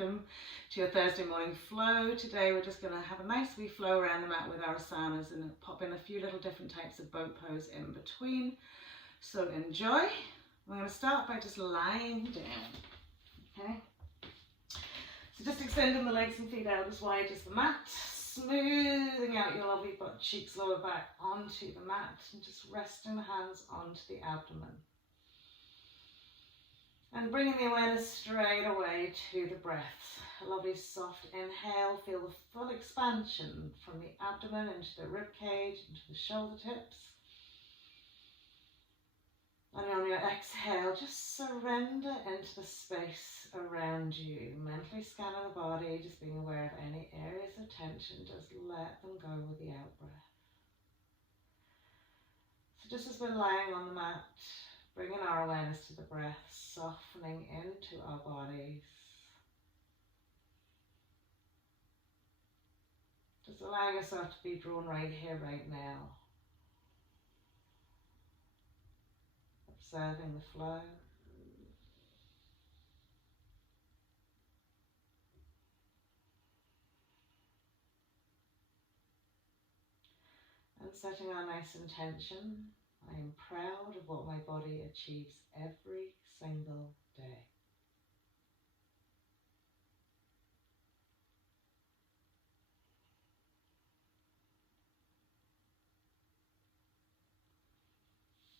To your Thursday morning flow. Today we're just going to have a nice wee flow around the mat with our asanas and pop in a few little different types of boat pose in between. So enjoy. We're going to start by just lying down. Okay. So just extending the legs and feet out as wide as the mat, smoothing out your lovely butt cheeks, lower back onto the mat, and just resting the hands onto the abdomen. And bringing the awareness straight away to the breath. A lovely soft inhale, feel the full expansion from the abdomen into the rib cage, into the shoulder tips. And on your exhale, just surrender into the space around you. Mentally scanning the body, just being aware of any areas of tension, just let them go with the out breath. So just as we're lying on the mat, bringing our awareness to the breath, softening into our bodies. Just allowing yourself to be drawn right here, right now. Observing the flow. And setting our nice intention. I am proud of what my body achieves every single day.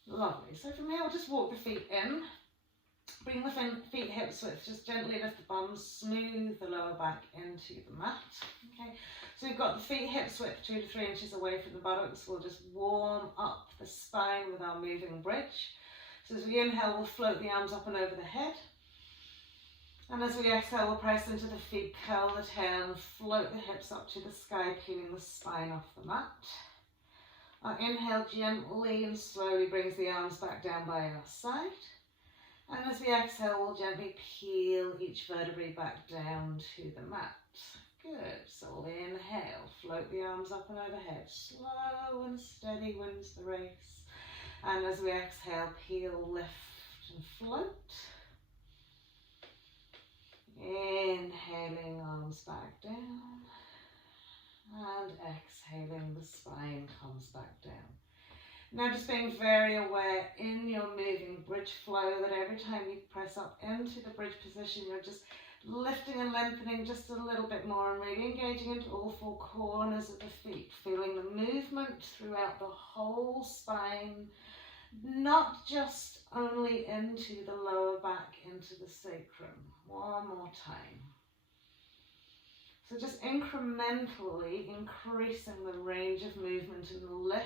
Lovely. So from here, we'll just walk the feet in. Bring the feet hips width. Just gently lift the bums. Smooth the lower back into the mat. Okay. So we've got the feet hips width 2 to 3 inches away from the buttocks. We'll just warm up the spine with our moving bridge. So as we inhale, we'll float the arms up and over the head. And as we exhale, we'll press into the feet, curl the tail, and float the hips up to the sky, peeling the spine off the mat. Our inhale gently and slowly brings the arms back down by our side. And as we exhale, we'll gently peel each vertebrae back down to the mat. Good. So we'll inhale, float the arms up and overhead. Slow and steady wins the race. And as we exhale, peel, lift and float. Inhaling, arms back down. And exhaling, the spine comes back down. Now just being very aware in your moving bridge flow that every time you press up into the bridge position, you're just lifting and lengthening just a little bit more and really engaging into all four corners of the feet, feeling the movement throughout the whole spine, not just only into the lower back, into the sacrum. One more time. So just incrementally increasing the range of movement and lift.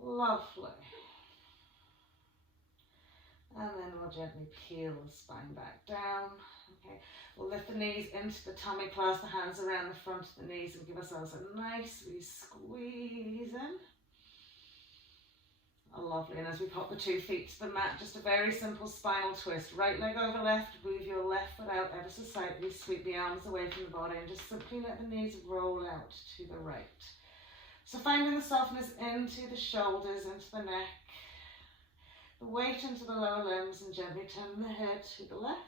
Lovely. And then we'll gently peel the spine back down. Okay, we'll lift the knees into the tummy, clasp the hands around the front of the knees and give ourselves a nice wee squeeze in. Oh, lovely. And as we pop the 2 feet to the mat, just a very simple spinal twist. Right leg over left, move your left foot out ever so slightly, sweep the arms away from the body and just simply let the knees roll out to the right. So finding the softness into the shoulders, into the neck, the weight into the lower limbs, and gently turn the head to the left.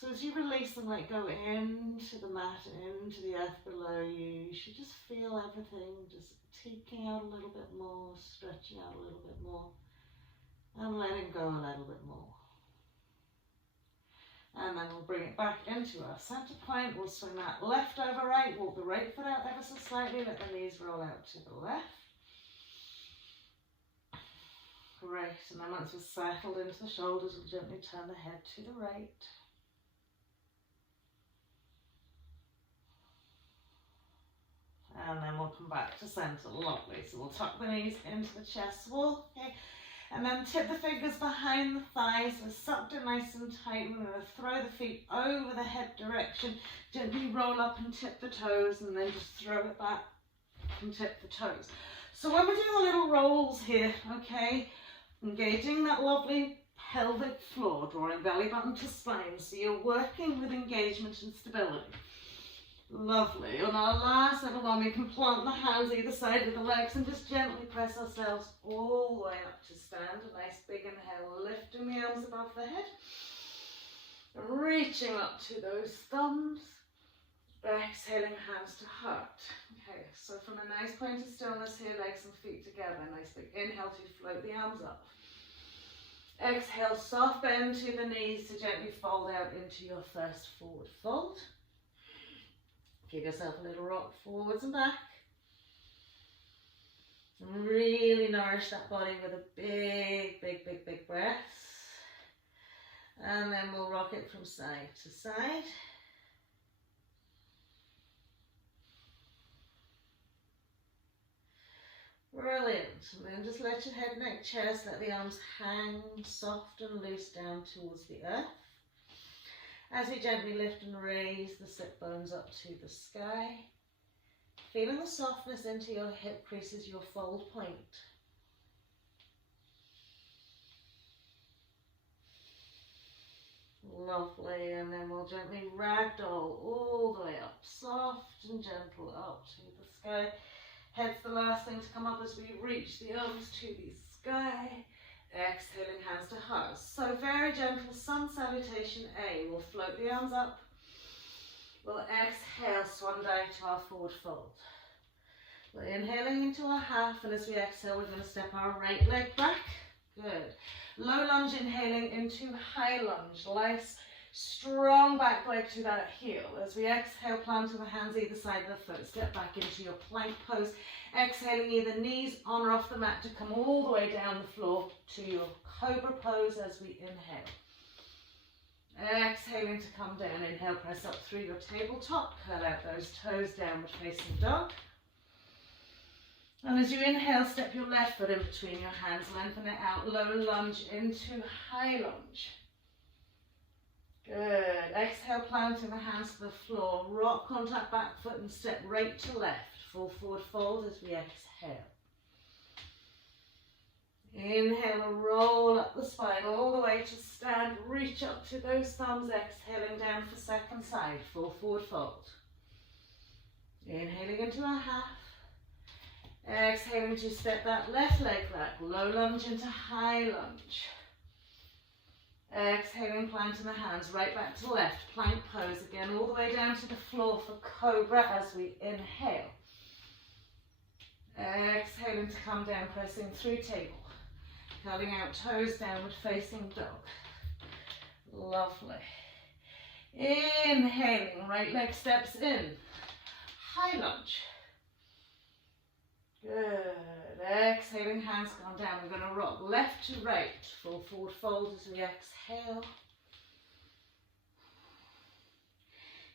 So as you release and let go into the mat, into the earth below you, you should just feel everything just taking out a little bit more, stretching out a little bit more, and letting go a little bit more. And then we'll bring it back into our center point. We'll swing that left over right, walk the right foot out ever so slightly, let the knees roll out to the left. Great, and then once we're settled into the shoulders, we'll gently turn the head to the right. And then we'll come back to center. Lovely. So we'll tuck the knees into the chest wall. Okay. And then tip the fingers behind the thighs. We're sucked in nice and tight. We're going to throw the feet over the head direction. Gently roll up and tip the toes, and then just throw it back and tip the toes. So when we're doing the little rolls here, okay, engaging that lovely pelvic floor, drawing belly button to spine. So you're working with engagement and stability. Lovely. On our last little one, we can plant the hands either side of the legs and just gently press ourselves all the way up to stand. A nice big inhale, lifting the arms above the head. Reaching up to those thumbs. Exhaling, hands to heart. Okay, so from a nice point of stillness here, legs and feet together. Nice big inhale to float the arms up. Exhale, soft bend to the knees to gently fold out into your first forward fold. Give yourself a little rock forwards and back. And really nourish that body with a big, big, big, big breath. And then we'll rock it from side to side. Brilliant. And then just let your head, neck, chest, let the arms hang soft and loose down towards the earth. As we gently lift and raise the sit bones up to the sky, feeling the softness into your hip creases, your fold point. Lovely, and then we'll gently ragdoll all the way up, soft and gentle up to the sky. Head's the last thing to come up as we reach the arms to the sky. Exhaling, hands to heart. So very gentle sun salutation A. We'll float the arms up. We'll exhale, swan dive to our forward fold. We're inhaling into our half, and as we exhale, we're going to step our right leg back. Good. Low lunge, inhaling into high lunge. Nice, strong back leg to that heel. As we exhale, planting the hands either side of the foot. Step back into your plank pose. Exhaling either knees on or off the mat to come all the way down the floor to your cobra pose as we inhale. Exhaling to come down. Inhale, press up through your tabletop. Curl out those toes, downward facing dog. And as you inhale, step your left foot in between your hands, lengthen it out, low lunge into high lunge. Good. Exhale, planting the hands to the floor, rock contact back foot and step right to left. Full forward fold as we exhale. Inhale, roll up the spine all the way to stand, reach up to those thumbs, exhaling down for second side, full forward fold. Inhaling into a half. Exhaling to step that left leg back, low lunge into high lunge. Exhaling, planting the hands right back to left, plank pose again, all the way down to the floor for cobra as we inhale. Exhaling to come down, pressing through table. Curling out toes, downward facing dog. Lovely. Inhaling, right leg steps in. High lunge. Good. Exhaling, hands gone down. We're going to rock left to right. Full forward fold as we exhale.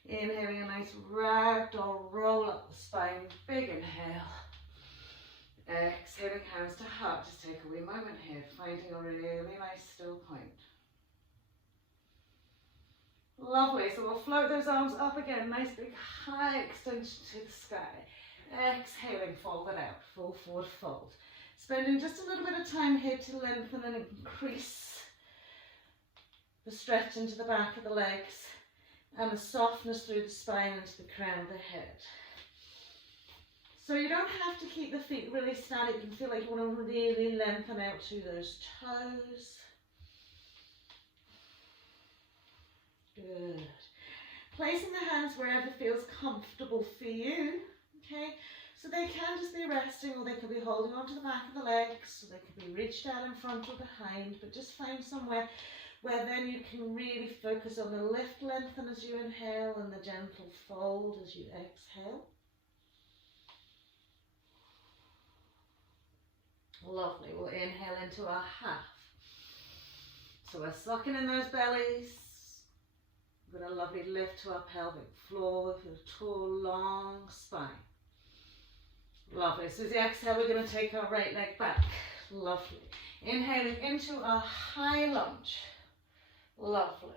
Inhaling a nice ragdoll roll up the spine. Big inhale. Exhaling, hands to heart. Just take a wee moment here, finding a really nice still point. Lovely. So we'll float those arms up again. Nice big high extension to the sky. Exhaling, fold it out, full forward fold. Spending just a little bit of time here to lengthen and increase the stretch into the back of the legs and the softness through the spine into the crown of the head. So you don't have to keep the feet really static. You can feel like you want to really lengthen out to those toes. Good. Placing the hands wherever feels comfortable for you. Okay, so they can just be resting, or they could be holding onto the back of the legs, or they could be reached out in front or behind, but just find somewhere where then you can really focus on the lift, lengthen as you inhale and the gentle fold as you exhale. Lovely. We'll inhale into our half. So we're sucking in those bellies. We've got a lovely lift to our pelvic floor with a tall, long spine. Lovely. So as you exhale, we're going to take our right leg back. Lovely. Inhaling into our high lunge. Lovely.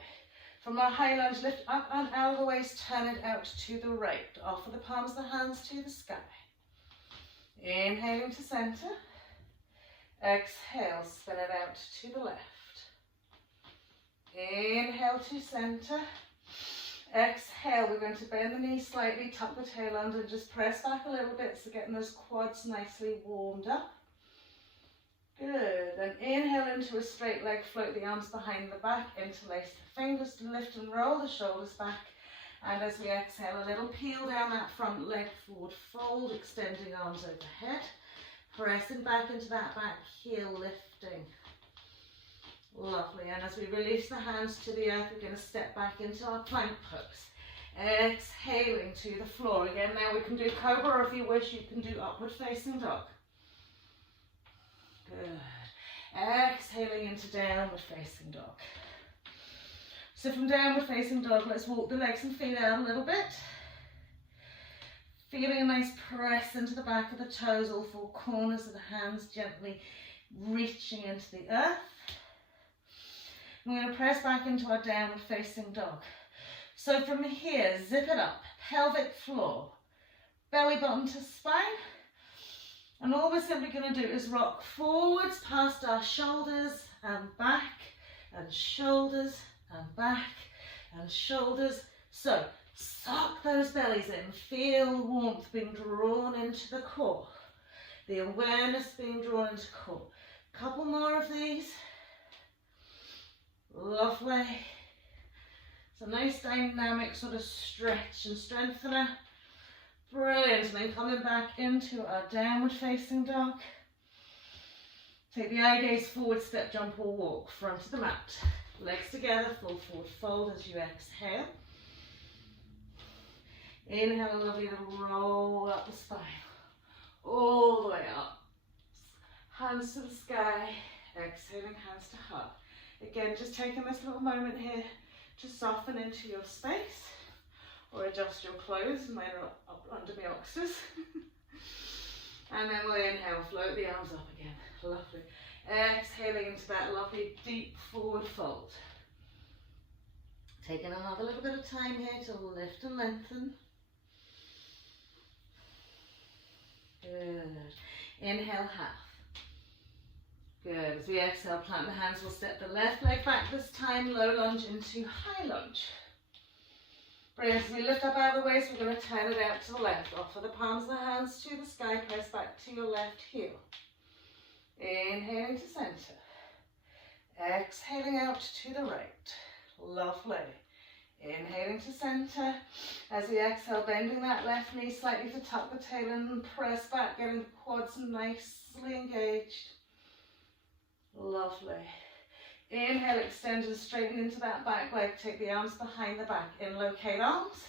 From our high lunge, lift up and out of the waist, turn it out to the right. Offer the palms of the hands to the sky. Inhaling to center. Exhale, spin it out to the left. Inhale to center. Exhale, we're going to bend the knees slightly, tuck the tail under, and just press back a little bit, so getting those quads nicely warmed up. Good. Then inhale into a straight leg, float the arms behind the back, interlace the fingers to lift and roll the shoulders back. And as we exhale, a little peel down that front leg, forward fold, extending arms overhead. Pressing back into that back heel, lifting. Lovely. And as we release the hands to the earth, we're going to step back into our plank pose. Exhaling to the floor. Again, now we can do cobra, or if you wish, you can do upward facing dog. Good. Exhaling into downward facing dog. So from downward facing dog, let's walk the legs and feet out a little bit. Feeling a nice press into the back of the toes, all four corners of the hands gently reaching into the earth. We're going to press back into our downward facing dog. So from here, zip it up, pelvic floor, belly button to spine. And all we're simply going to do is rock forwards past our shoulders and back, and shoulders and back, and shoulders. So suck those bellies in, feel the warmth being drawn into the core, the awareness being drawn into core. Couple more of these. Lovely. It's a nice dynamic sort of stretch and strengthener. Brilliant. And then coming back into our downward facing dog. Take the eye gaze forward, step, jump or walk, front of the mat. Legs together, full forward fold as you exhale. Inhale, a lovely little roll up the spine. All the way up. Hands to the sky. Exhaling, hands to heart. Again, just taking this little moment here to soften into your space, or adjust your clothes, mine are up under my oxes. And then we'll inhale, float the arms up again. Lovely. Exhaling into that lovely deep forward fold. Taking another little bit of time here to lift and lengthen. Good. Inhale, half. Good. As we exhale, plant the hands. We'll step the left leg back this time, low lunge into high lunge. Brilliant. As we lift up out of the waist, we're going to turn it out to the left. Offer the palms of the hands to the sky, press back to your left heel. Inhaling to center. Exhaling out to the right. Lovely. Inhaling to center. As we exhale, bending that left knee slightly to tuck the tail in and press back, getting the quads nicely engaged. Lovely. Inhale, extend and straighten into that back leg. Take the arms behind the back. In locate arms.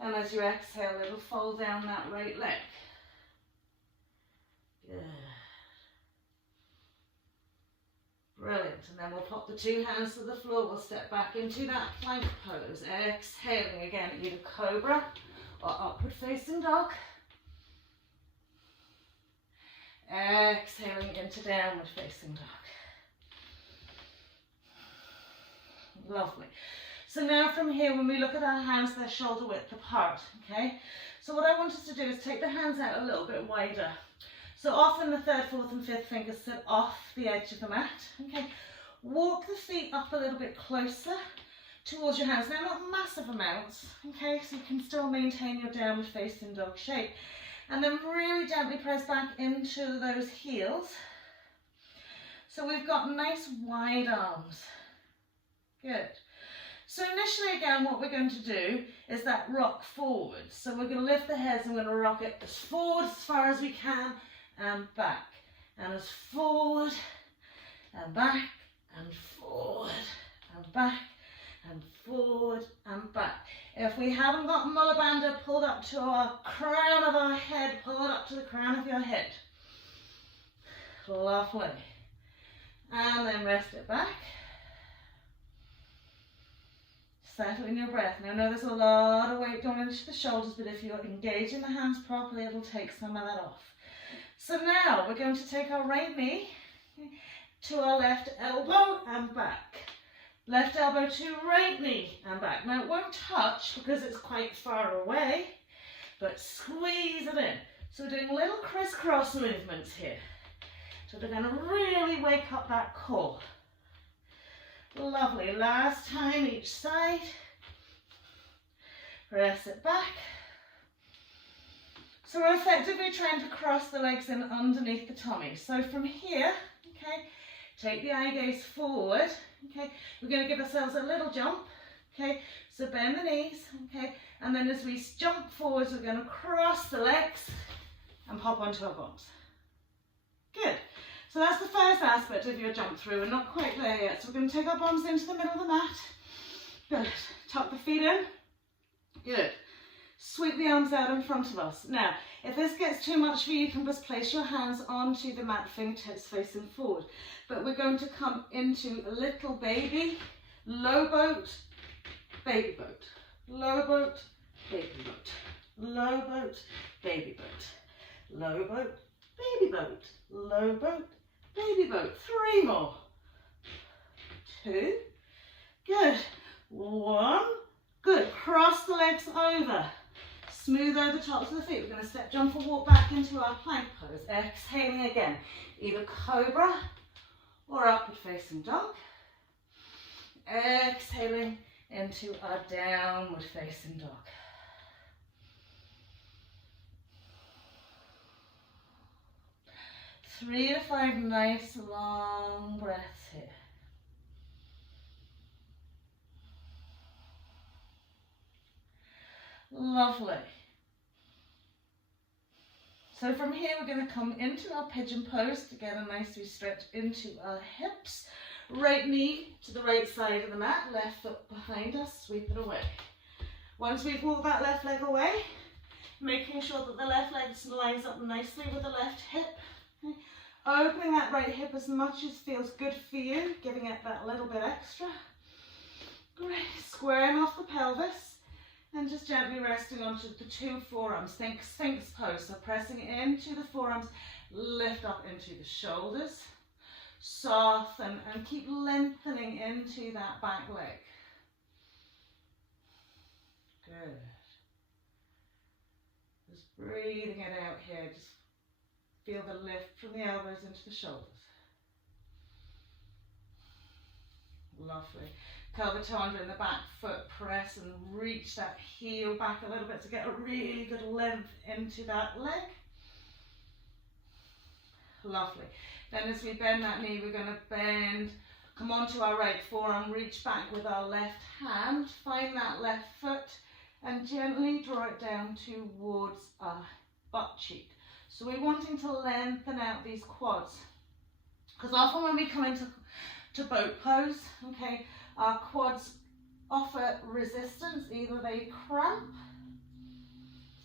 And as you exhale, it'll fold down that right leg. Good. Brilliant. And then we'll pop the two hands to the floor. We'll step back into that plank pose. Exhaling again, either cobra or upward facing dog. Exhaling into downward facing dog. Lovely. So now from here, when we look at our hands, they're shoulder width apart, okay? So what I want us to do is take the hands out a little bit wider. So often the third, fourth and fifth fingers sit off the edge of the mat, okay? Walk the feet up a little bit closer towards your hands. Now, not massive amounts, okay? So you can still maintain your downward facing dog shape. And then really gently press back into those heels. So we've got nice wide arms. Good. So initially, again, what we're going to do is that rock forward. So we're going to lift the heads and we're going to rock it as forward as far as we can and back. And as forward and back and forward and back and forward and back. If we haven't got Mula Bhanda pulled up to our crown of our head, pull it up to the crown of your head. Lovely. And then rest it back. Settle in your breath. Now I know there's a lot of weight going into the shoulders, but if you're engaging the hands properly, it'll take some of that off. So now we're going to take our right knee to our left elbow and back. Left elbow to right knee and back. Now it won't touch because it's quite far away, but squeeze it in. So we're doing little crisscross movements here. So they're going to really wake up that core. Lovely. Last time each side. Press it back. So we're effectively trying to cross the legs in underneath the tummy. So from here, okay, take the eye gaze forward, okay, we're going to give ourselves a little jump, okay, so bend the knees, okay, and then as we jump forwards, we're going to cross the legs and pop onto our bums. Good. So that's the first aspect of your jump through. We're not quite there yet. So we're going to take our bums into the middle of the mat. Good. Tuck the feet in. Good. Sweep the arms out in front of us. Now, if this gets too much for you, you can just place your hands onto the mat, fingertips facing forward. But we're going to come into a little baby, low boat, baby boat, low boat, baby boat, low boat, baby boat, low boat, baby boat, low boat, baby boat. 3 more. 2. Good. 1. Good. Cross the legs over. Smooth over the tops of the feet. We're going to step, jump, or walk back into our plank pose. Exhaling again. Either cobra or upward facing dog. Exhaling into our downward facing dog. Three to 5 nice long breaths here. Lovely. So from here we're going to come into our pigeon pose to get a nicely stretch into our hips. Right knee to the right side of the mat, left foot behind us, sweep it away. Once we've walked that left leg away, making sure that the left leg lines up nicely with the left hip. Okay. Opening that right hip as much as feels good for you, giving it that little bit extra. Great. Squaring off the pelvis and just gently resting onto the 2 forearms. Think Sphinx pose. So pressing into the forearms, lift up into the shoulders, soften and keep lengthening into that back leg. Good. Just breathing it out here. Just feel the lift from the elbows into the shoulders. Lovely. Curl the toe under in the back foot, press and reach that heel back a little bit to get a really good length into that leg. Lovely. Then as we bend that knee, we're going to bend, come onto our right forearm, reach back with our left hand, find that left foot and gently draw it down towards our butt cheek. So we're wanting to lengthen out these quads, because often when we come into boat pose, okay, our quads offer resistance. Either they cramp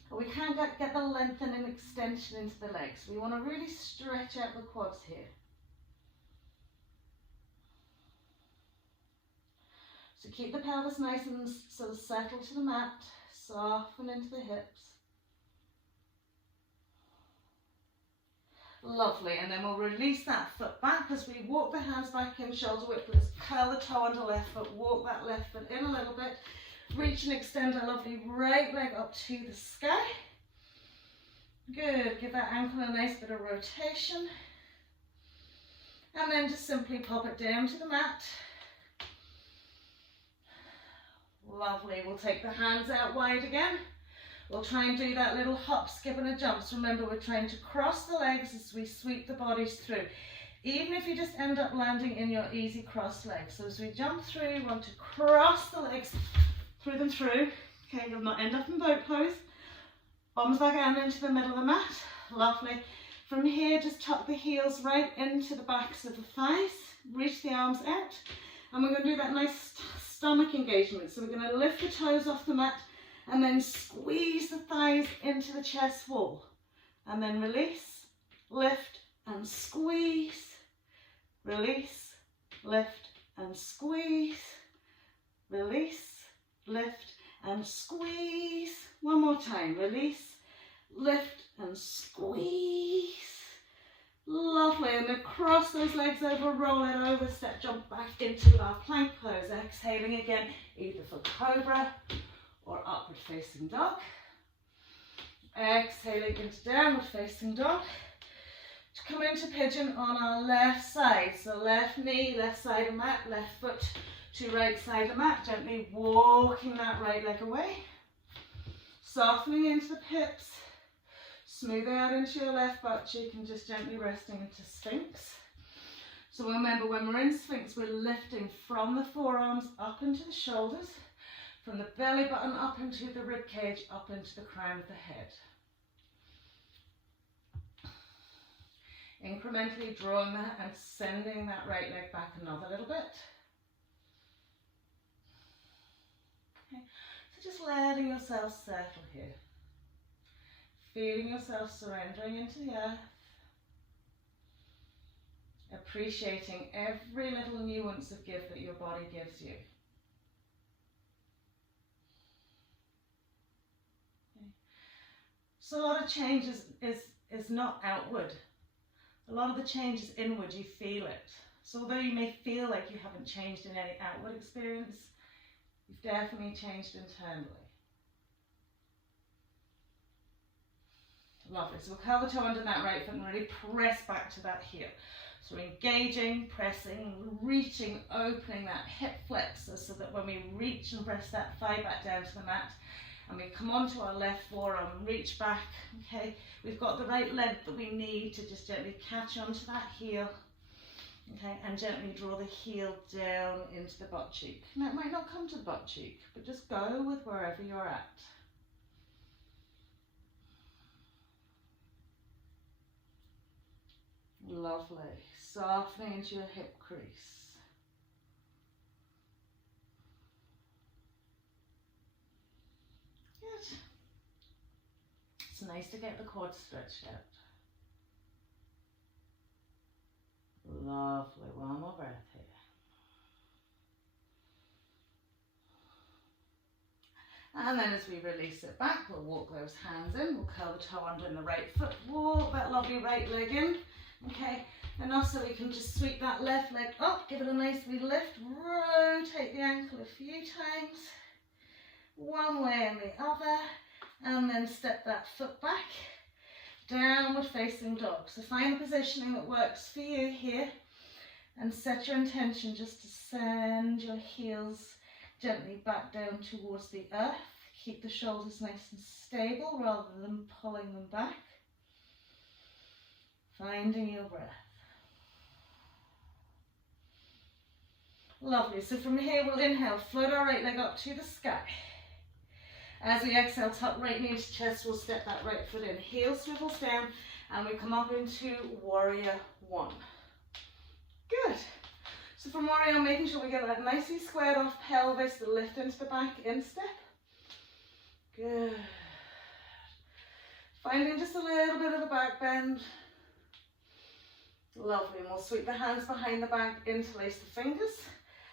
or we can't get the lengthen and extension into the legs. We want to really stretch out the quads here. So keep the pelvis nice and sort of settle to the mat, soften into the hips. Lovely, and then we'll release that foot back as we walk the hands back in, shoulder width. Let's curl the toe under left foot, walk that left foot in a little bit, reach and extend our lovely right leg up to the sky. Good, give that ankle a nice bit of rotation. And then just simply pop it down to the mat. Lovely, we'll take the hands out wide again. We'll try and do that little hop, skip and a jump. So remember, we're trying to cross the legs as we sweep the bodies through. Even if you just end up landing in your easy crossed legs. So as we jump through, you want to cross the legs, through them through. Okay, you'll not end up in boat pose. Bombs back down into the middle of the mat. Lovely. From here, just tuck the heels right into the backs of the thighs. Reach the arms out. And we're going to do that nice stomach engagement. So we're going to lift the toes off the mat and then squeeze the thighs into the chest wall. And then release, lift and squeeze. Release, lift and squeeze. Release, lift and squeeze. One more time. Release, lift and squeeze. Lovely. And then cross those legs over, roll it over, step, jump back into our plank pose. Exhaling again, either for cobra or upward facing dog. Exhaling into downward facing dog. To come into pigeon on our left side. So left knee, left side of mat, left foot to right side of mat. Gently walking that right leg away. Softening into the hips, smoothing out into your left butt cheek and just gently resting into Sphinx. So remember, when we're in Sphinx, we're lifting from the forearms up into the shoulders, from the belly button up into the rib cage, up into the crown of the head. Incrementally drawing that and sending that right leg back another little bit. Okay. So just letting yourself settle here. Feeling yourself surrendering into the earth. Appreciating every little nuance of gift that your body gives you. Okay. So a lot of change is not outward. A lot of the change is inward, you feel it. So although you may feel like you haven't changed in any outward experience, you've definitely changed internally. Lovely. So we'll curl the toe under that right foot and really press back to that heel. So we're engaging, pressing, reaching, opening that hip flexor so that when we reach and press that thigh back down to the mat, and we come onto our left forearm, reach back, okay? We've got the right length that we need to just gently catch onto that heel, okay? And gently draw the heel down into the butt cheek. Now it might not come to the butt cheek, but just go with wherever you're at. Lovely. Softening into your hip crease. Good. It's nice to get the quads stretched out. Lovely. One more breath here. And then as we release it back, we'll walk those hands in. We'll curl the toe under in the right foot. Walk that lovely right leg in. Okay. And also we can just sweep that left leg up. Give it a nice wee lift. Rotate the ankle a few times. One way and the other. And then step that foot back. Downward facing dog. So find the positioning that works for you here. And set your intention just to send your heels gently back down towards the earth. Keep the shoulders nice and stable rather than pulling them back. Finding your breath. Lovely. So from here we'll inhale, float our right leg up to the sky. As we exhale, tuck right knee into chest, we'll step that right foot in. Heel swivels down and we come up into warrior one. Good. So from warrior, making sure we get that nicely squared off pelvis, the lift into the back, instep. Good. Finding just a little bit of the back bend. Lovely. And we'll sweep the hands behind the back, interlace the fingers.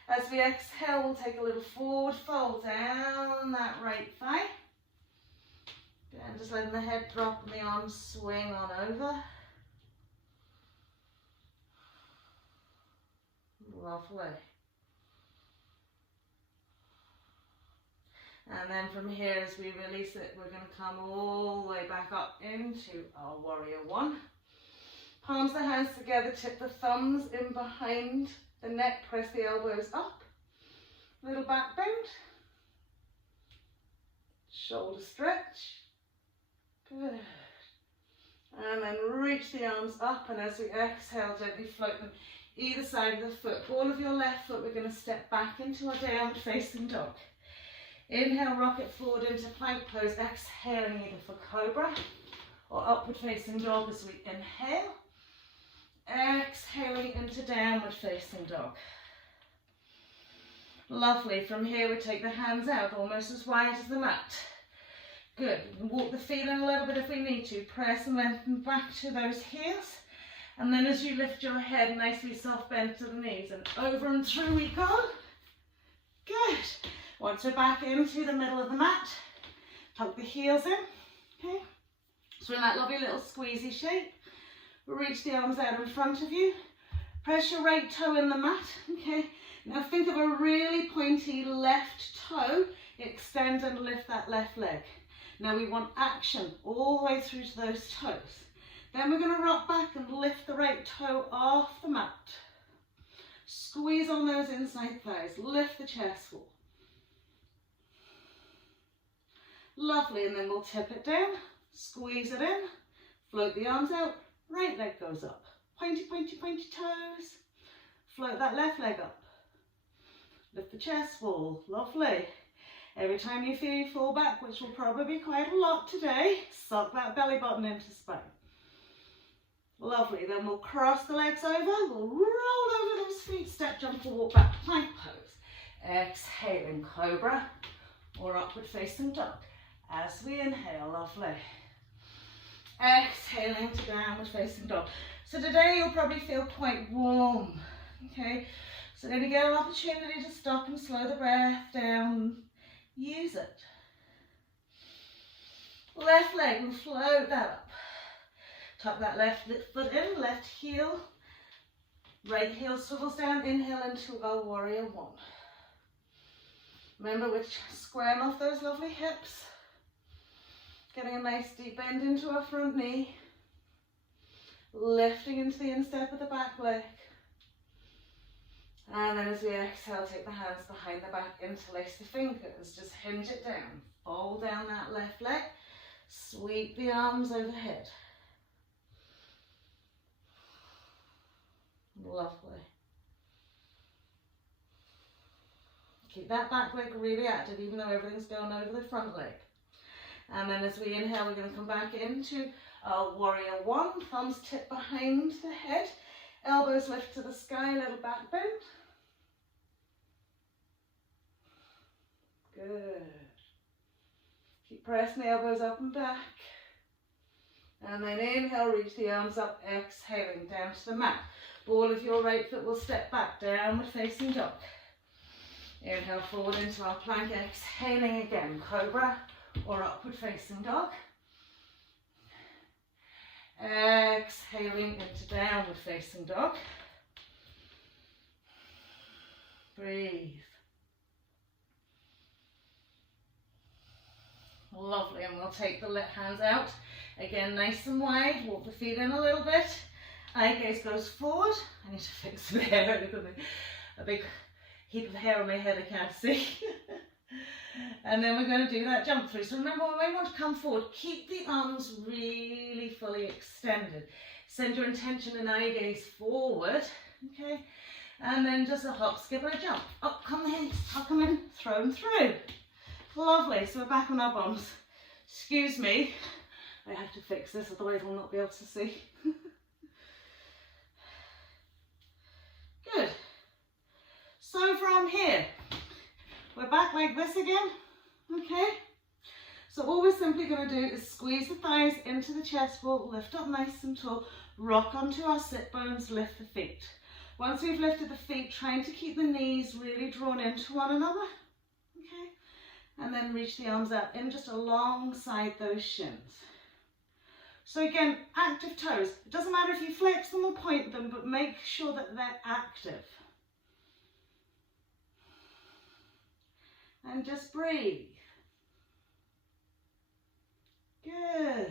As we exhale, we'll take a little forward fold down that right thigh. And just letting the head drop and the arms swing on over. Lovely. And then from here, as we release it, we're going to come all the way back up into our warrior one. Palms the hands together, tip the thumbs in behind the neck, press the elbows up. Little back bend. Shoulder stretch. Good. And then reach the arms up, and as we exhale, gently float them either side of the foot. Ball of your left foot, we're going to step back into our downward facing dog. Inhale, rock it forward into plank pose, exhaling either for cobra or upward facing dog as we inhale. Exhaling into downward facing dog. Lovely. From here we take the hands out almost as wide as the mat. Good. Walk the feet in a little bit if we need to. Press and lengthen back to those heels. And then as you lift your head, nicely soft bend to the knees. And over and through we go. Good. Once we're back into the middle of the mat, tuck the heels in. Okay. So we're in that lovely little squeezy shape. Reach the arms out in front of you. Press your right toe in the mat. Okay. Now think of a really pointy left toe. Extend and lift that left leg. Now we want action all the way through to those toes. Then we're going to rock back and lift the right toe off the mat. Squeeze on those inside thighs. Lift the chest wall. Lovely, and then we'll tip it down, squeeze it in, float the arms out, right leg goes up. Pointy, pointy, pointy toes. Float that left leg up. Lift the chest wall, lovely. Every time you feel you fall back, which will probably be quite a lot today, suck that belly button into spine. Lovely, then we'll cross the legs over, we'll roll over those feet, step, jump, or walk back, plank pose. Exhaling, cobra or upward facing dog. As we inhale, lovely. Exhaling to downward facing dog. So today you'll probably feel quite warm, okay? So then you get an opportunity to stop and slow the breath down. Use it. Left leg will float that up. Tuck that left foot in, left heel. Right heel swivels down, inhale into our warrior one. Remember we're squaring off those lovely hips. Getting a nice deep bend into our front knee. Lifting into the instep of the back leg. And then as we exhale, take the hands behind the back, interlace the fingers. Just hinge it down. Fold down that left leg. Sweep the arms overhead. Lovely. Keep that back leg really active, even though everything's going over the front leg. And then as we inhale, we're going to come back into our warrior one. Thumbs tip behind the head. Elbows lift to the sky, little back bend. Good. Keep pressing the elbows up and back. And then inhale, reach the arms up, exhaling down to the mat. Ball of your right foot will step back, downward facing dog. Inhale forward into our plank, exhaling again, cobra or upward facing dog. Exhaling into downward facing dog. Breathe. Lovely, and we'll take the left hands out. Again, nice and wide, walk the feet in a little bit. Eye gaze goes forward. I need to fix the hair, look at me. A big heap of hair on my head I can't see. And then we're going to do that jump through. So remember, when we want to come forward, keep the arms really fully extended. Send your intention and eye gaze forward, okay? And then just a hop, skip, and a jump. Up, come in, tuck them in, throw them through. Lovely, so we're back on our bums. Excuse me, I have to fix this, otherwise we'll not be able to see. Good. So from here, we're back like this again, okay? So all we're simply going to do is squeeze the thighs into the chest wall, lift up nice and tall, rock onto our sit bones, lift the feet. Once we've lifted the feet, trying to keep the knees really drawn into one another, okay? And then reach the arms out in just alongside those shins. So again, active toes. It doesn't matter if you flex them or point them, but make sure that they're active. And just breathe. Good.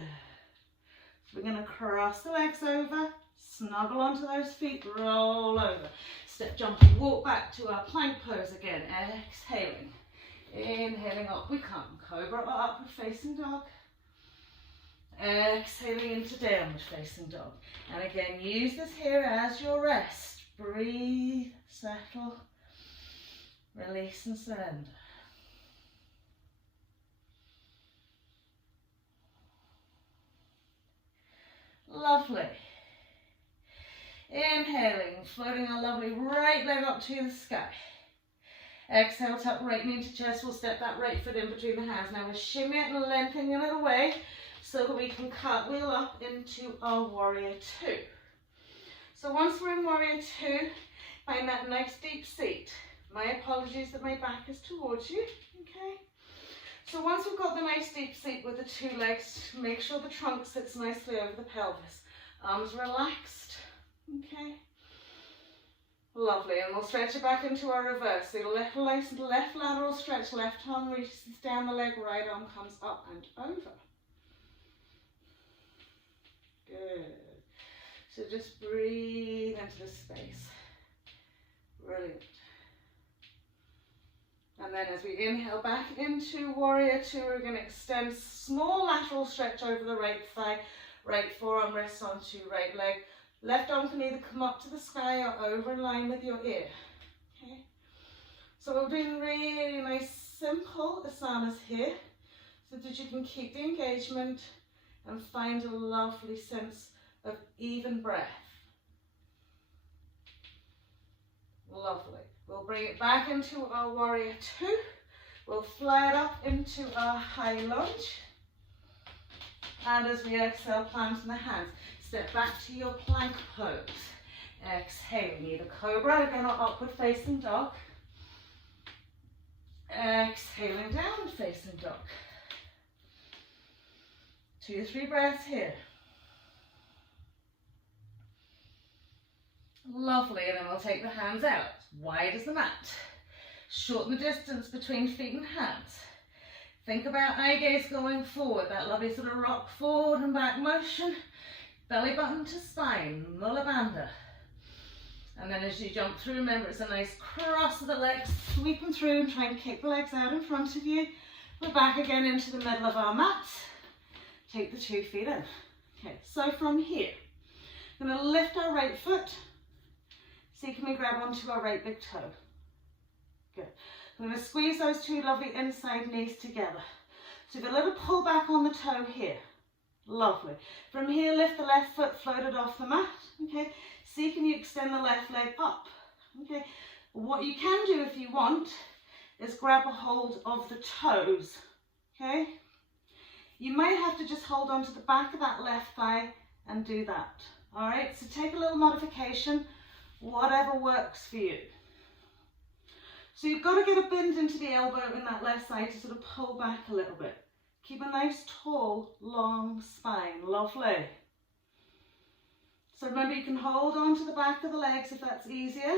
So we're going to cross the legs over, snuggle onto those feet, roll over. Step, jump, and walk back to our plank pose again. Exhaling. Inhaling, up we come. Cobra or upward facing dog. Exhaling into downward facing dog. And again, use this here as your rest. Breathe, settle, release and surrender. Lovely. Inhaling, floating our lovely right leg up to the sky. Exhale, tuck right knee into chest. We'll step that right foot in between the hands. Now we're shimmying and lengthening it away so that we can cartwheel up into our warrior two. So once we're in warrior two, find that nice deep seat. My apologies that my back is towards you, okay? So once we've got the nice deep seat with the two legs, make sure the trunk sits nicely over the pelvis. Arms relaxed, okay? Lovely, and we'll stretch it back into our reverse. So left lateral stretch, left arm reaches down the leg, right arm comes up and over. Good. So just breathe into the space. Brilliant. And then as we inhale back into warrior two, we're going to extend small lateral stretch over the right thigh, right forearm rests onto right leg. Left arm can either come up to the sky or over in line with your ear. Okay. So we're doing really nice, simple asanas here, so that you can keep the engagement and find a lovely sense of even breath. Lovely. We'll bring it back into our warrior two. We'll fly it up into our high lunge. And as we exhale, planting the hands. Step back to your plank pose. Exhaling, either cobra, again, or upward facing dog. Exhaling, downward facing dog. 2 to 3 breaths here. Lovely, and then we'll take the hands out, wide as the mat. Shorten the distance between feet and hands. Think about eye gaze going forward, that lovely sort of rock forward and back motion. Belly button to spine, Mula Bhanda. And then as you jump through, remember it's a nice cross of the legs, sweeping through and try and kick the legs out in front of you. We're back again into the middle of our mat. Take the 2 feet in. Okay, so from here, I'm going to lift our right foot. See, can we grab onto our right big toe? Good. I'm going to squeeze those 2 lovely inside knees together. So a little pull back on the toe here. Lovely. From here, lift the left foot, float it off the mat. Okay. See, can you extend the left leg up? Okay. What you can do if you want is grab a hold of the toes. Okay. You might have to just hold on to the back of that left thigh and do that. All right. So take a little modification, whatever works for you. So you've got to get a bend into the elbow in that left side to sort of pull back a little bit. Keep a nice, tall, long spine. Lovely. So remember, you can hold on to the back of the legs if that's easier.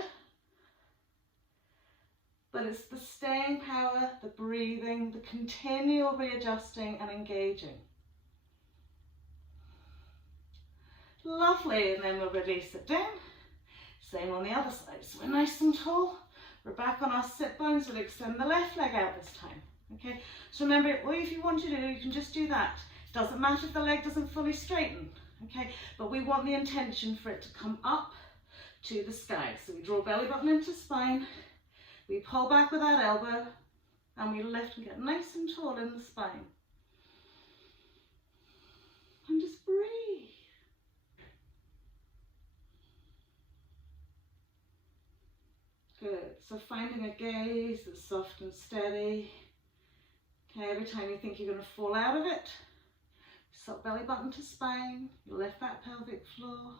But it's the staying power, the breathing, the continual readjusting and engaging. Lovely. And then we'll release it down. Same on the other side. So we're nice and tall. We're back on our sit bones. We'll extend the left leg out this time. Okay, so remember, or if you want to do, you can just do that. Doesn't matter if the leg doesn't fully straighten. Okay, but we want the intention for it to come up to the sky. So we draw belly button into spine. We pull back with that elbow. And we lift and get nice and tall in the spine. And just breathe. Good. So finding a gaze that's soft and steady. Okay, every time you think you're going to fall out of it, suck belly button to spine, you lift that pelvic floor,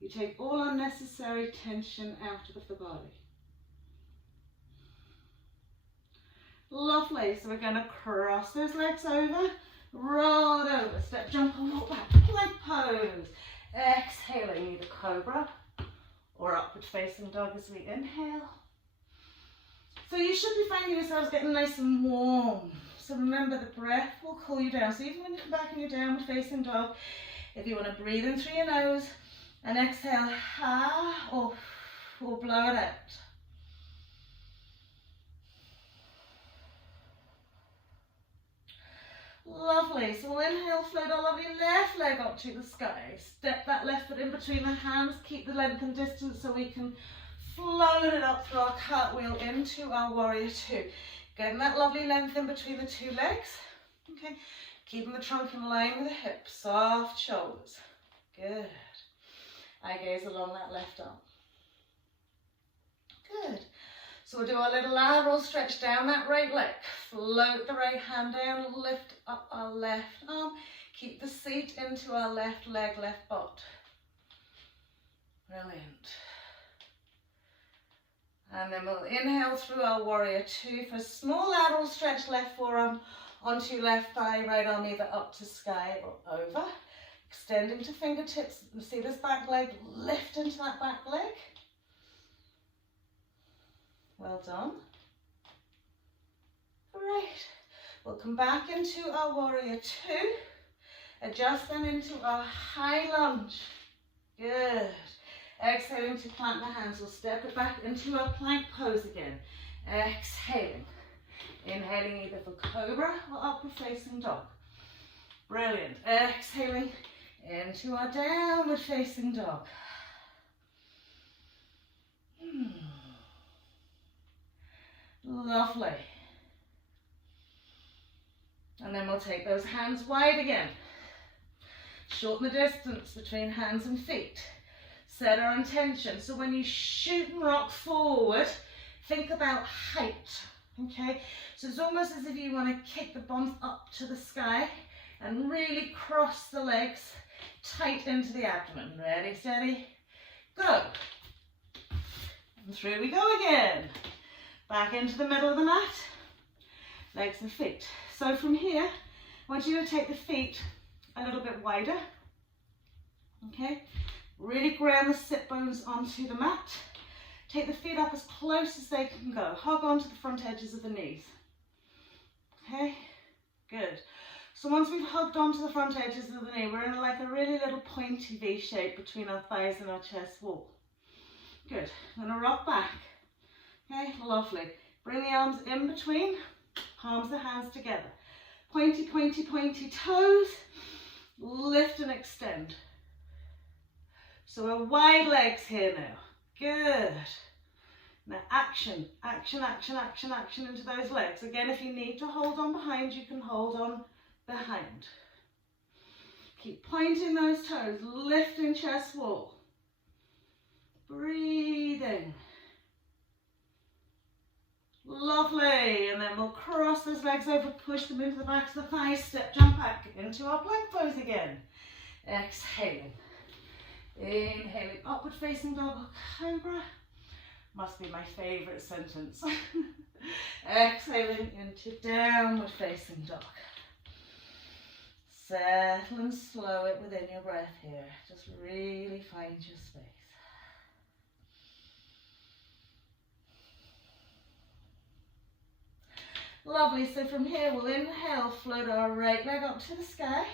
you take all unnecessary tension out of the body. Lovely, so we're going to cross those legs over, roll it over, step, jump and walk back, plank pose. Exhaling, either cobra or upward facing dog as we inhale. So you should be finding yourselves getting nice and warm. So remember, the breath will cool you down. So even when you come back in your downward facing dog, if you want to breathe in through your nose and exhale, ha, or blow it out. Lovely. So we'll inhale, float our lovely left leg up to the sky. Step that left foot in between the hands. Keep the length and distance so we can float it up through our cartwheel into our warrior two. Getting that lovely length in between the 2 legs. Okay. Keeping the trunk in line with the hips. Soft shoulders. Good. Eye gaze along that left arm. Good. So we'll do our little lateral stretch down that right leg. Float the right hand down, lift up our left arm. Keep the seat into our left leg, left butt. Brilliant. And then we'll inhale through our warrior two for a small lateral stretch, left forearm onto left thigh, right arm either up to sky or over. Extending to fingertips. You see this back leg, lift into that back leg. Well done. Great. We'll come back into our warrior two. Adjust them into our high lunge. Good. Exhaling to plant the hands. We'll step it back into our plank pose again. Exhaling. Inhaling either for cobra or upward facing dog. Brilliant. Exhaling into our downward facing dog. Lovely. And then we'll take those hands wide again. Shorten the distance between hands and feet. Set our intention. So when you shoot and rock forward, think about height. Okay? So it's almost as if you want to kick the bums up to the sky and really cross the legs tight into the abdomen. Ready, steady, go. And through we go again. Back into the middle of the mat. Legs and feet. So from here, I want you to take the feet a little bit wider. Okay? Really ground the sit bones onto the mat. Take the feet up as close as they can go. Hug onto the front edges of the knees. Okay? Good. So once we've hugged onto the front edges of the knee, we're in like a really little pointy V shape between our thighs and our chest wall. Good. I'm going to rock back. Okay? Lovely. Bring the arms in between. Palms of hands together. Pointy, pointy, pointy toes. Lift and extend. So we're wide legs here now. Good. Now action, action, action, action, action into those legs. Again, if you need to hold on behind, you can hold on behind. Keep pointing those toes, lifting chest wall. Breathing. Lovely. And then we'll cross those legs over, push them into the backs of the thighs, step, jump back into our plank pose again. Exhaling. Inhaling, upward facing dog or cobra. Must be my favourite sentence. Exhaling into downward facing dog. Settle and slow it within your breath here. Just really find your space. Lovely, so from here we'll inhale, float our right leg up to the sky.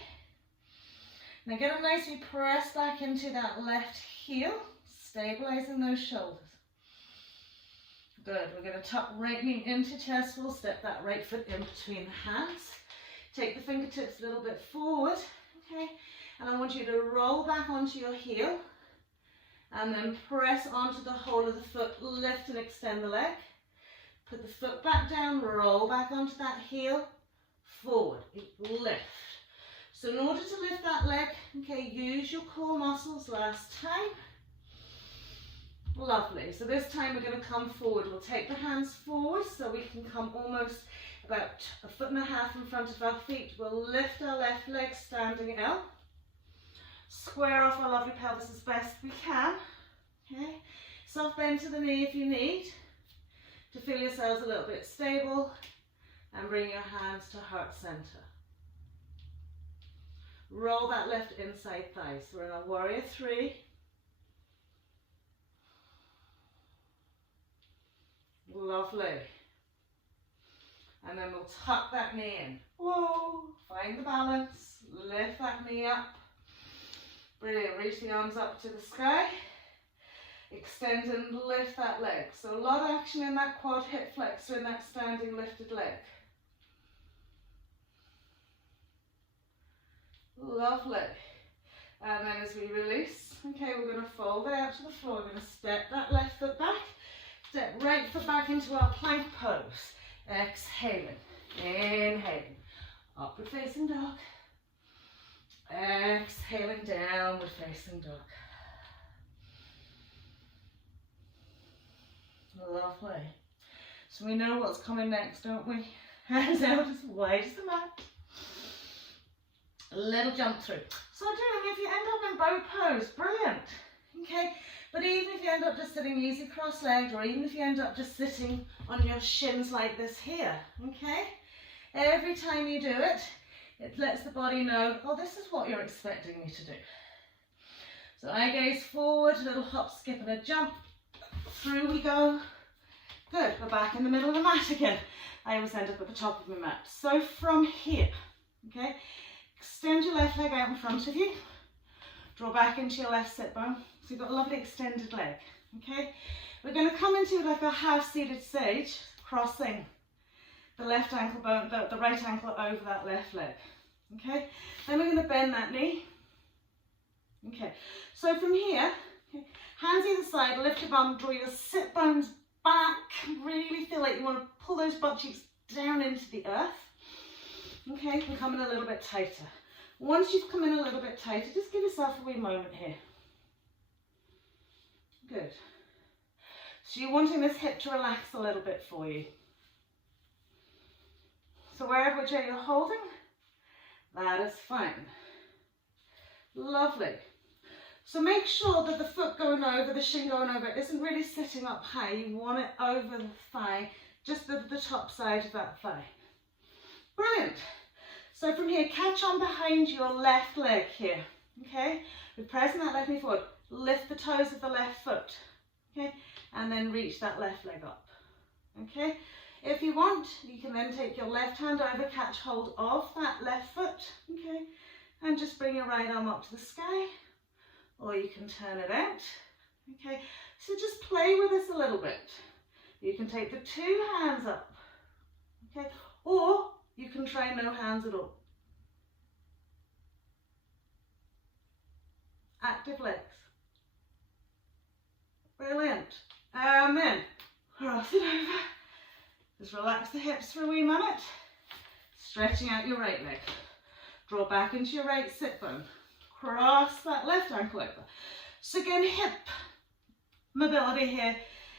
Now get them nicely pressed back into that left heel, stabilizing those shoulders. Good, we're going to tuck right knee into chest wall, step that right foot in between the hands. Take the fingertips a little bit forward, okay? And I want you to roll back onto your heel and then press onto the whole of the foot, lift and extend the leg. Put the foot back down, roll back onto that heel, forward, lift. So in order to lift that leg, okay, use your core muscles last time. Lovely. So this time we're going to come forward. We'll take the hands forward so we can come almost about 1.5 foot in front of our feet. We'll lift our left leg, standing L. Square off our lovely pelvis as best we can. Okay. Soft bend to the knee if you need to feel yourselves a little bit stable, and bring your hands to heart center. Roll that left inside thigh. So we're in a warrior 3. Lovely. And then we'll tuck that knee in. Whoa. Find the balance. Lift that knee up. Brilliant. Reach the arms up to the sky. Extend and lift that leg. So a lot of action in that quad hip flexor in that standing lifted leg. Lovely. And then as we release, okay, we're going to fold it out to the floor. We're going to step that left foot back, step right foot back into our plank pose. Exhaling, inhaling, upward facing dog. Exhaling, downward facing dog. Lovely. So we know what's coming next, don't we? Hands out as wide as the mat. A little jump through. So if you end up in bow pose, brilliant. Okay, but even if you end up just sitting easy cross-legged, or even if you end up just sitting on your shins like this here, okay, every time you do it, it lets the body know, oh, this is what you're expecting me to do. So I gaze forward, a little hop, skip and a jump. Through we go. Good, we're back in the middle of the mat again. I always end up at the top of my mat. So from here, okay, extend your left leg out in front of you. Draw back into your left sit bone. So you've got a lovely extended leg, okay? We're going to come into like a half-seated sage, crossing the left ankle bone, the right ankle over that left leg. Okay, then we're going to bend that knee. Okay, so from here, okay, hands either side, lift your bum, draw your sit bones back, really feel like you want to pull those butt cheeks down into the earth. Okay, we're coming a little bit tighter. Once you've come in a little bit tighter, just give yourself a wee moment here. Good. So you're wanting this hip to relax a little bit for you. So wherever you're holding, that is fine. Lovely. So make sure that the foot going over, the shin going over, isn't really sitting up high. You want it over the thigh, just the top side of that thigh. Brilliant. So from here, catch on behind your left leg here. Okay? We're pressing that left knee forward. Lift the toes of the left foot. Okay? And then reach that left leg up. Okay? If you want, you can then take your left hand over, catch hold of that left foot. Okay? And just bring your right arm up to the sky. Or you can turn it out. Okay? So just play with this a little bit. You can take the two hands up. Okay? Or you can try no hands at all. Active legs. Brilliant. And then cross it over. Just relax the hips for a wee minute. Stretching out your right leg. Draw back into your right sit bone. Cross that left ankle over. So again, hip mobility here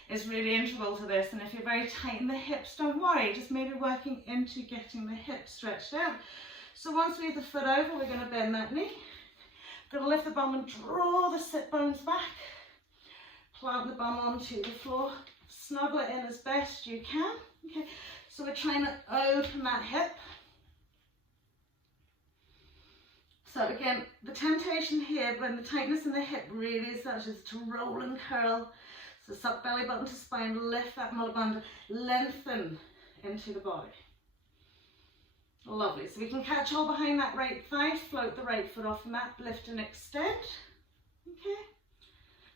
is really integral to this, and if you're very tight in the hips, don't worry, just maybe working into getting the hips stretched out. So once we have the foot over, we're going to bend that knee. Going to lift the bum and draw the sit bones back. Plant the bum onto the floor. Snuggle it in as best you can. Okay, so we're trying to open that hip. So again, the temptation here, when the tightness in the hip really is such, is to roll and curl. So suck belly button to spine, lift that Mula Bhanda, lengthen into the body. Lovely. So we can catch hold behind that right thigh, float the right foot off the mat, lift and extend. Okay.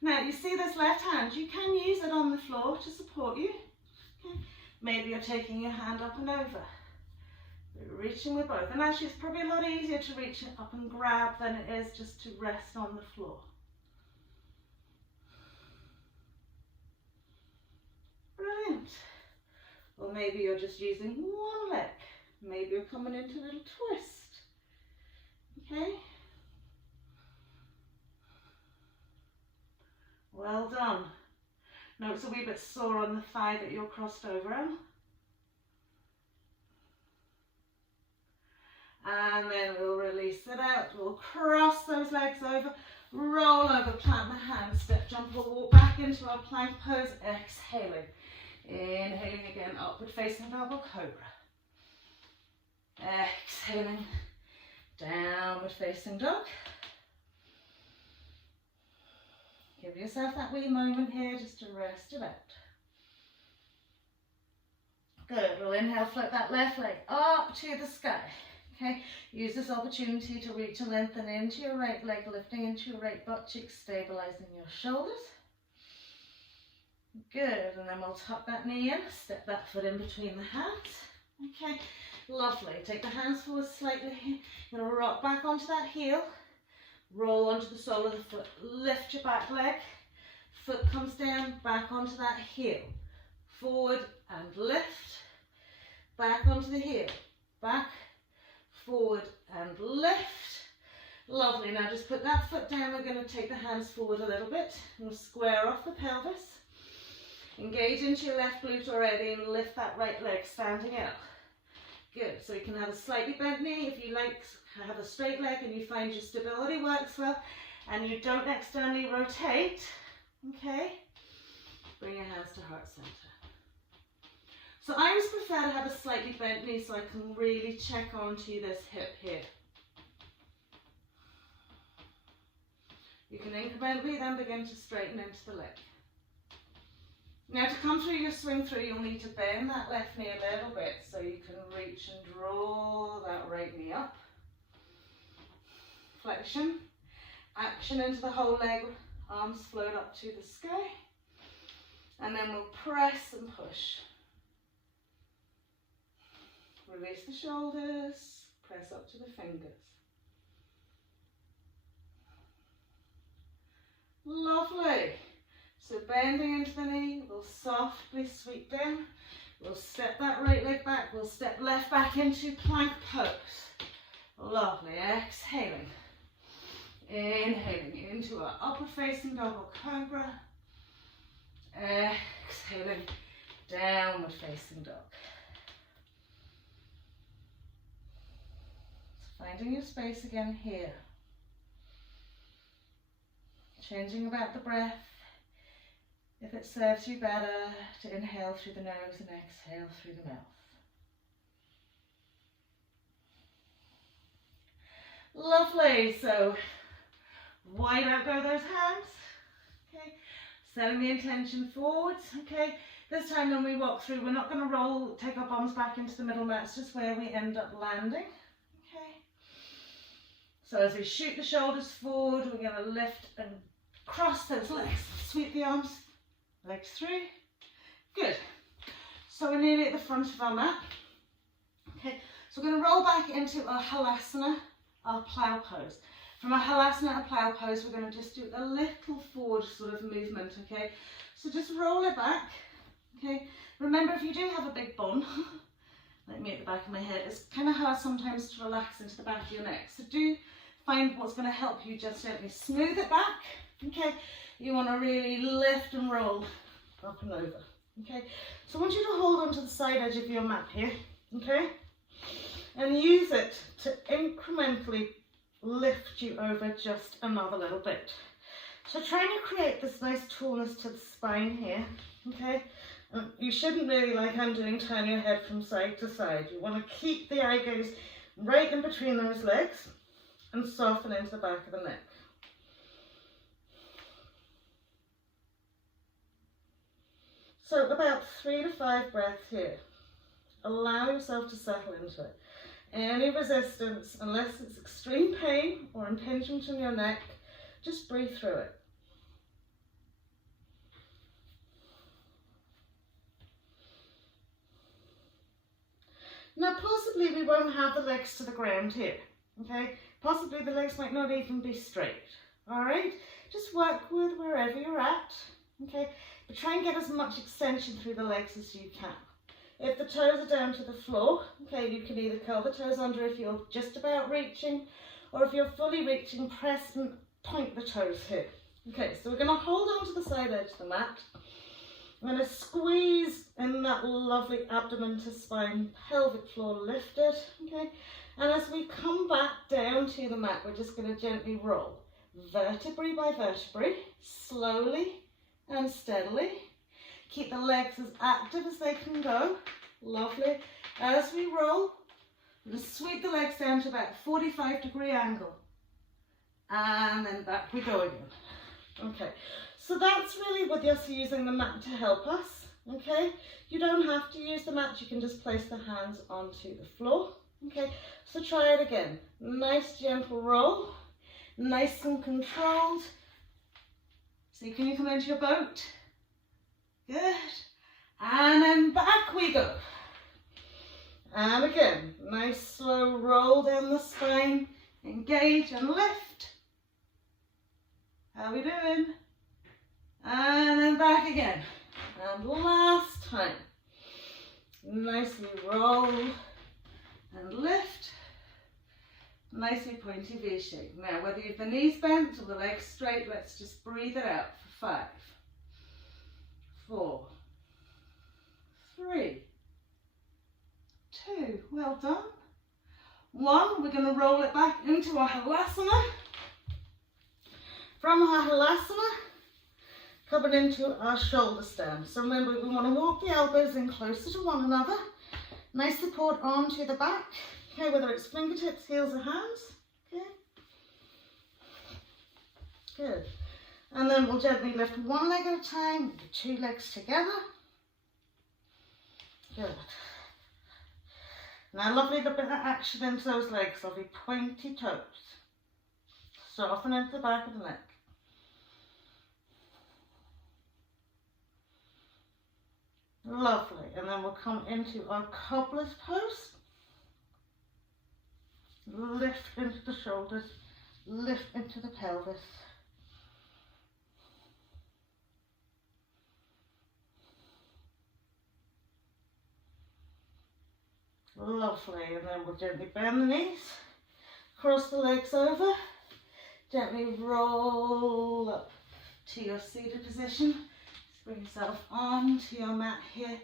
Now you see this left hand, you can use it on the floor to support you. Okay. Maybe you're taking your hand up and over. Reaching with both, and actually it's probably a lot easier to reach it up and grab than it is just to rest on the floor. Brilliant. Or maybe you're just using one leg. Maybe you're coming into a little twist. Okay. Well done. Now it's a wee bit sore on the thigh that you're crossed over on. And then we'll release it out. We'll cross those legs over, roll over, plant the hands, step, jump, or walk back into our plank pose, exhaling. Inhaling again, upward facing double cobra. Exhaling, downward facing dog. Give yourself that wee moment here just to rest it out. Good, we'll inhale, float that left leg up to the sky. Okay, use this opportunity to reach and lengthen into your right leg, lifting into your right butt cheek, stabilizing your shoulders. Good, and then we'll tuck that knee in, step that foot in between the hands. Okay, lovely. Take the hands forward slightly. You're going to rock back onto that heel, roll onto the sole of the foot, lift your back leg, foot comes down, back onto that heel, forward and lift, back onto the heel, back, forward and lift. Lovely. Now just put that foot down. We're going to take the hands forward a little bit and square off the pelvis. Engage into your left glute already and lift that right leg standing up. Good. So you can have a slightly bent knee if you like, have a straight leg and you find your stability works well and you don't externally rotate. Okay. Bring your hands to heart center. So I always prefer to have a slightly bent knee so I can really check onto this hip here. You can incrementally then begin to straighten into the leg. Now to come through your swing through, you'll need to bend that left knee a little bit so you can reach and draw that right knee up. Flexion, action into the whole leg, arms float up to the sky. And then we'll press and push. Release the shoulders, press up to the fingers. Lovely. So bending into the knee, we'll softly sweep down. We'll step that right leg back. We'll step left back into plank pose. Lovely. Exhaling. Inhaling into our upward facing dog or cobra. Exhaling. Downward facing dog. So finding your space again here. Changing about the breath. If it serves you better to inhale through the nose and exhale through the mouth. Lovely. So wide out go those hands. Okay. Setting the intention forwards. Okay. This time when we walk through, we're not going to roll, take our bums back into the middle. That's just where we end up landing. Okay. So as we shoot the shoulders forward, we're going to lift and cross those legs. Sweep the arms, legs through. Good. So we're nearly at the front of our mat. Okay. So we're going to roll back into our halasana, our plow pose. From our halasana, our plow pose, we're going to just do a little forward sort of movement. Okay. So just roll it back. Okay, remember if you do have a big bum, like me at the back of my head, it's kind of hard sometimes to relax into the back of your neck. So do find what's going to help you just gently smooth it back. Okay, you want to really lift and roll up and over. Okay, so I want you to hold onto the side edge of your mat here. Okay, and use it to incrementally lift you over just another little bit. So trying to create this nice tallness to the spine here. Okay. You shouldn't really, like I'm doing, turn your head from side to side. You want to keep the eye gaze right in between those legs and soften into the back of the neck. So about 3 to 5 breaths here. Allow yourself to settle into it. Any resistance, unless it's extreme pain or impingement in your neck, just breathe through it. Now possibly we won't have the legs to the ground here, okay? Possibly the legs might not even be straight, all right? Just work with wherever you're at, okay? But try and get as much extension through the legs as you can. If the toes are down to the floor, okay, you can either curl the toes under if you're just about reaching, or if you're fully reaching, press and point the toes here. Okay, so we're going to hold on to the side edge of the mat. I'm going to squeeze in that lovely abdomen to spine, pelvic floor lifted, okay? And as we come back down to the mat, we're just going to gently roll, vertebrae by vertebrae, slowly and steadily. Keep the legs as active as they can go, lovely. As we roll, just sweep the legs down to about 45-degree angle. And then back we go again. Okay. So that's really with us using the mat to help us, okay? You don't have to use the mat, you can just place the hands onto the floor, okay? So try it again. Nice gentle roll, nice and controlled. So can you come into your boat? Good. And then back we go. And again, nice slow roll down the spine, engage and lift. How are we doing? And then back again. And last time. Nicely roll and lift. Nicely pointy V shape. Now, whether you have the knees bent or the legs straight, let's just breathe it out for 5, 4, 3, 2. Well done. 1. We're going to roll it back into our halasana. From our halasana, coming into our shoulder stand. So remember, we want to walk the elbows in closer to one another. Nice support onto the back. Okay, whether it's fingertips, heels, or hands. Okay. Good. And then we'll gently lift one leg at a time, 2 legs together. Good. Now, lovely little bit of action into those legs, lovely pointy toes. Soften into the back of the neck. Lovely, and then we'll come into our cobbler's pose. Lift into the shoulders, lift into the pelvis. Lovely, and then we'll gently bend the knees, cross the legs over, gently roll up to your seated position. Just bring yourself onto your mat here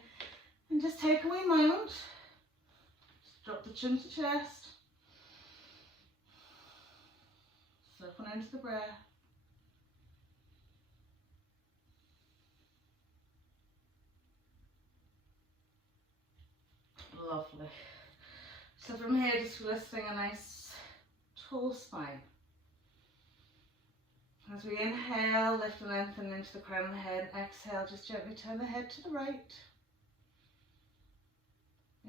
and just take a wee moment. Just drop the chin to chest. Soften into the breath. Lovely. So from here, just listing a nice tall spine. As we inhale, lift and lengthen into the crown of the head. Exhale, just gently turn the head to the right.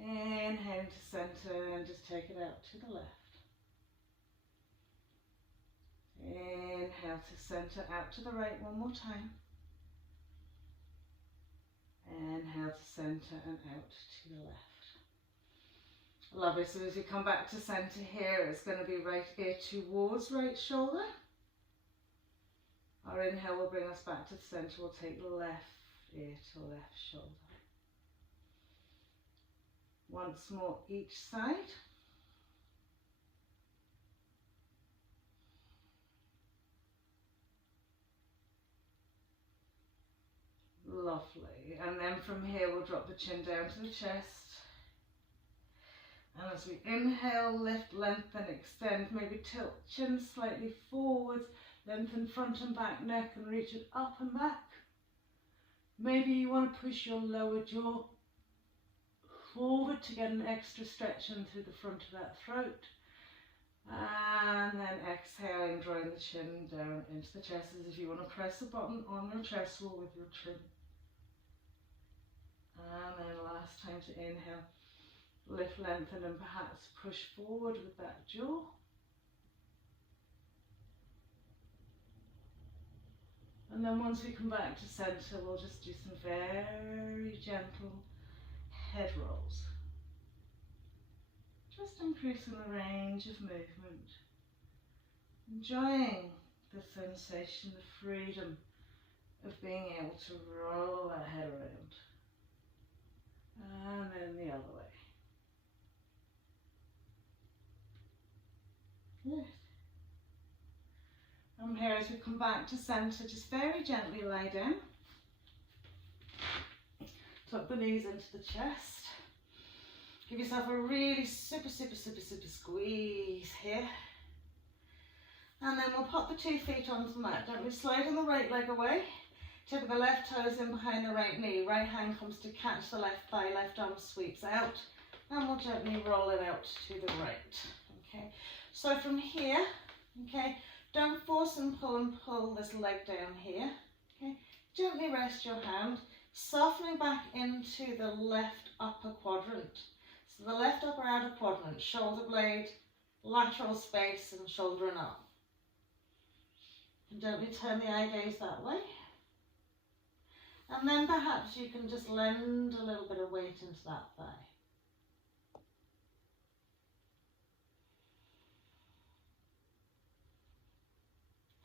Inhale to center and just take it out to the left. Inhale to center, out to the right one more time. Inhale to center and out to the left. Lovely. So as you come back to center here, it's going to be right ear towards right shoulder. Our inhale will bring us back to the center. We'll take the left ear to left shoulder. Once more each side. Lovely. And then from here we'll drop the chin down to the chest. And as we inhale, lift, lengthen, extend, maybe tilt chin slightly forwards, lengthen front and back neck and reach it up and back. Maybe you want to push your lower jaw forward to get an extra stretch in through the front of that throat. And then exhaling, drawing the chin down into the chest as if you want to press a button on your chest wall with your chin. And then last time to inhale. Lift, lengthen and perhaps push forward with that jaw. And then once we come back to center, we'll just do some very gentle head rolls. Just increasing the range of movement. Enjoying the sensation, the freedom of being able to roll that head around. And then the other way. Good. From here, as we come back to center, just very gently lie down. Tuck the knees into the chest. Give yourself a really super squeeze here. And then we'll pop the 2 feet onto the mat. Gently sliding the right leg away. Tip of the left toes in behind the right knee. Right hand comes to catch the left thigh. Left arm sweeps out. And we'll gently roll it out to the right. Okay. So from here, okay, don't force and pull this leg down here. Okay. Gently rest your hand. Softening back into the left upper quadrant. So the left upper outer quadrant, shoulder blade, lateral space and shoulder and arm. And gently turn the eye gaze that way. And then perhaps you can just lend a little bit of weight into that thigh.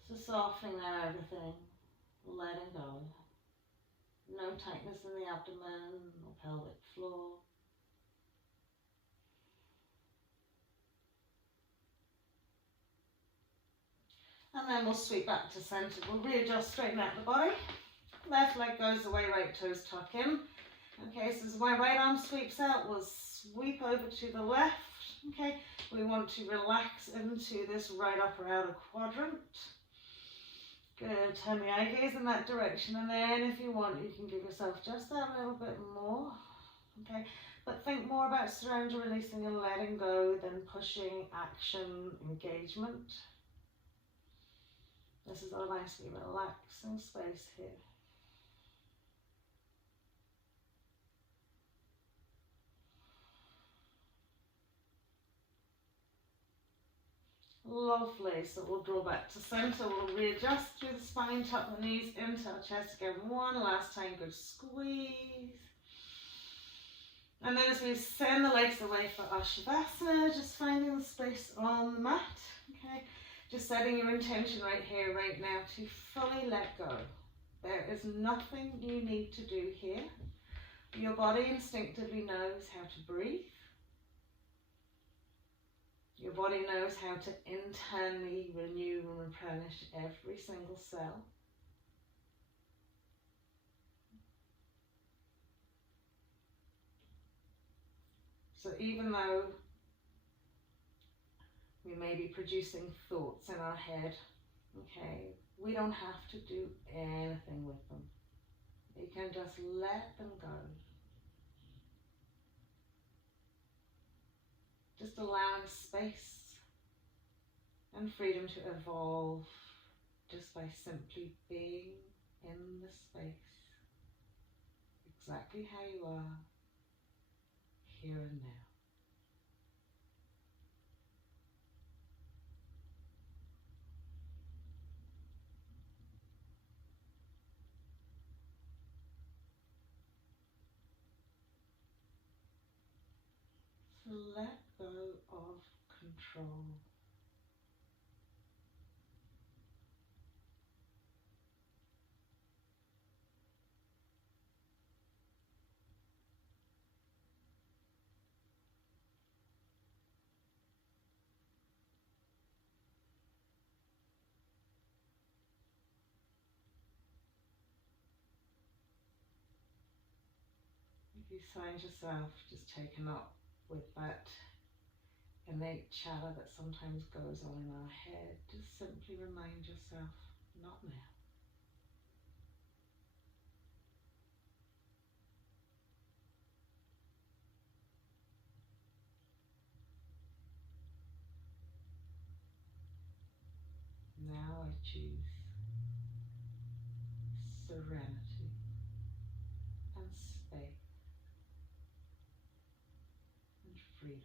So softening out everything, letting go. No tightness in the abdomen or pelvic floor. And then we'll sweep back to center. We'll readjust, straighten out the body. Left leg goes away, right toes tuck in. Okay, so as my right arm sweeps out, we'll sweep over to the left. Okay, we want to relax into this right upper outer quadrant. Good, turn the eye gaze in that direction, and then if you want, you can give yourself just that little bit more. Okay, but think more about surrender, releasing and letting go than pushing, action, engagement. This is a nicely relaxing space here. Lovely, so we'll draw back to center, we'll readjust through the spine, tuck the knees into our chest again, one last time, good squeeze. And then as we send the legs away for our Shavasana, just finding the space on the mat, okay? Just setting your intention right here, right now, to fully let go. There is nothing you need to do here. Your body instinctively knows how to breathe. Your body knows how to internally renew and replenish every single cell. So even though we may be producing thoughts in our head, okay, we don't have to do anything with them. You can just let them go. Just allowing space and freedom to evolve just by simply being in the space, exactly how you are, here and now. So let go of control. If you find yourself just taken up with that innate chatter that sometimes goes on in our head, just simply remind yourself, not now. Now I choose serenity and space and freedom.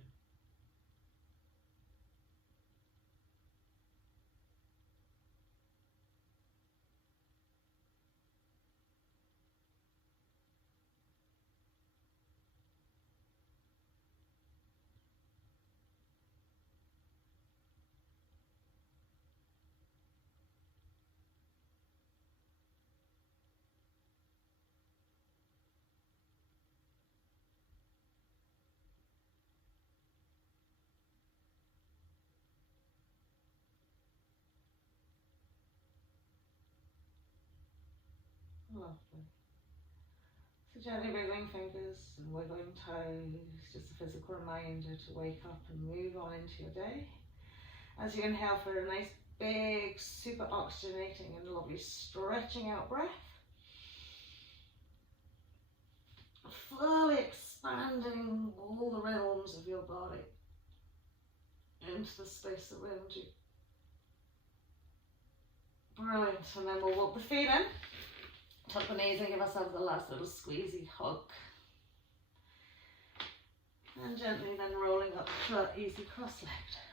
Lovely. So gently wiggling fingers and wiggling toes, just a physical reminder to wake up and move on into your day. As you inhale for a nice big, super oxygenating and lovely stretching out breath. Fully expanding all the realms of your body into the space around you. Brilliant. And then we'll walk the feet in. Tuck the knees and give ourselves a last little squeezy hug. And gently then rolling up to our easy cross-legged.